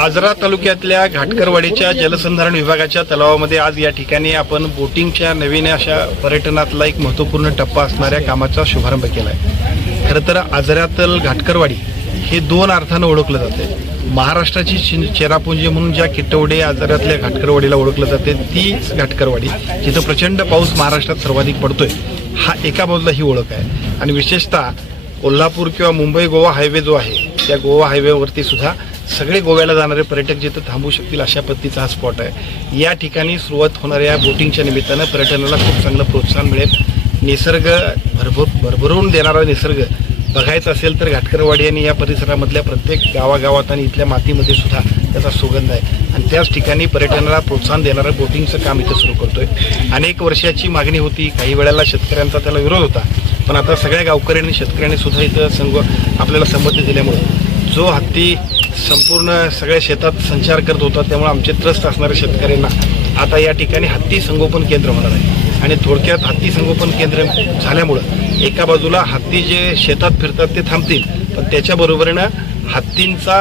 आजरा तालुक्यातल्या घाटकरवाडीच्या जलसंधारण विभागाच्या तलावामध्ये आज या ठिकाणी आपण बोटिंगच्या नवीन अशा पर्यटनातला एक महत्त्वपूर्ण टप्पा असणाऱ्या कामाचा शुभारंभ केला आहे। खरं तर आजऱ्यातल घाटकरवाडी हे दोन अर्थानं ओळखलं जाते। महाराष्ट्राची चेरापुंजी म्हणून ज्या किटवडे आजऱ्यातल्या घाटकरवाडीला ओळखलं जाते तीच घाटकरवाडी, जिथं प्रचंड पाऊस महाराष्ट्रात सर्वाधिक पडतोय, हा एका बाजूला ही ओळख आहे। आणि विशेषतः कोल्हापूर किंवा मुंबई गोवा हायवे जो आहे त्या गोवा हायवेवरती सुद्धा सगळे गोव्याला जाणारे पर्यटक जिथं थांबू शकतील अशा पद्धतीचा हा स्पॉट आहे। या ठिकाणी सुरुवात होणाऱ्या बोटिंगच्या निमित्तानं पर्यटनाला खूप चांगलं प्रोत्साहन मिळेल। निसर्ग भरभरून देणारा निसर्ग बघायचा असेल तर घाटकरवाडी आणि या परिसरामधल्या प्रत्येक गावागावात आणि इथल्या मातीमध्ये सुद्धा त्याचा सुगंध आहे। आणि त्याच ठिकाणी पर्यटनाला प्रोत्साहन देणारं बोटिंगचं काम इथं सुरू करतोय। अनेक वर्षाची मागणी होती, काही वेळेला शेतकऱ्यांचा त्याला विरोध होता, पण आता सगळ्या गावकऱ्यांनी शेतकऱ्यांनी सुद्धा इथं आपल्याला संमती दिल्यामुळे जो हत्ती संपूर्ण सगळ्या शेतात संचार करत होता, त्यामुळे आमचे त्रस्त असणाऱ्या शेतकऱ्यांना आता या ठिकाणी हत्ती संगोपन केंद्र होणार आहे। आणि थोडक्यात हत्ती संगोपन केंद्र झाल्यामुळं एका बाजूला हत्ती जे शेतात फिरतात ते थांबतील, पण त्याच्याबरोबरीनं हत्तींचा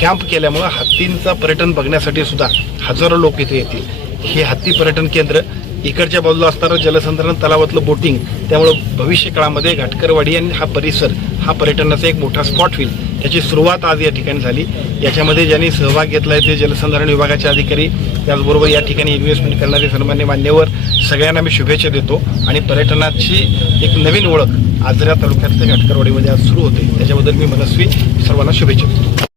कॅम्प केल्यामुळं हत्तींचा पर्यटन बघण्यासाठी सुद्धा हजारो लोक इथे येतील। हे हत्ती पर्यटन केंद्र इकडच्या बाजूला असणारं जलसंधारण तलावातलं बोटिंग, त्यामुळं भविष्य काळामध्ये घाटकरवाडी आणि हा परिसर हा पर्यटनाचा एक मोठा स्पॉट होईल। त्याची सुरुवात आज या ठिकाणी झाली। याच्यामध्ये ज्यांनी सहभाग घेतला आहे ते जलसंधारण विभागाचे अधिकारी, त्याचबरोबर या ठिकाणी इन्व्हेस्टमेंट करणारे सर्वमान्य मान्यवर, सगळ्यांना मी शुभेच्छा देतो। आणि पर्यटनाची एक नवीन ओळख आजरा तालुक्यातल्या घाटकरवाडीमध्ये आज सुरू होते, त्याच्याबद्दल मी मनस्वी सर्वांना शुभेच्छा देतो।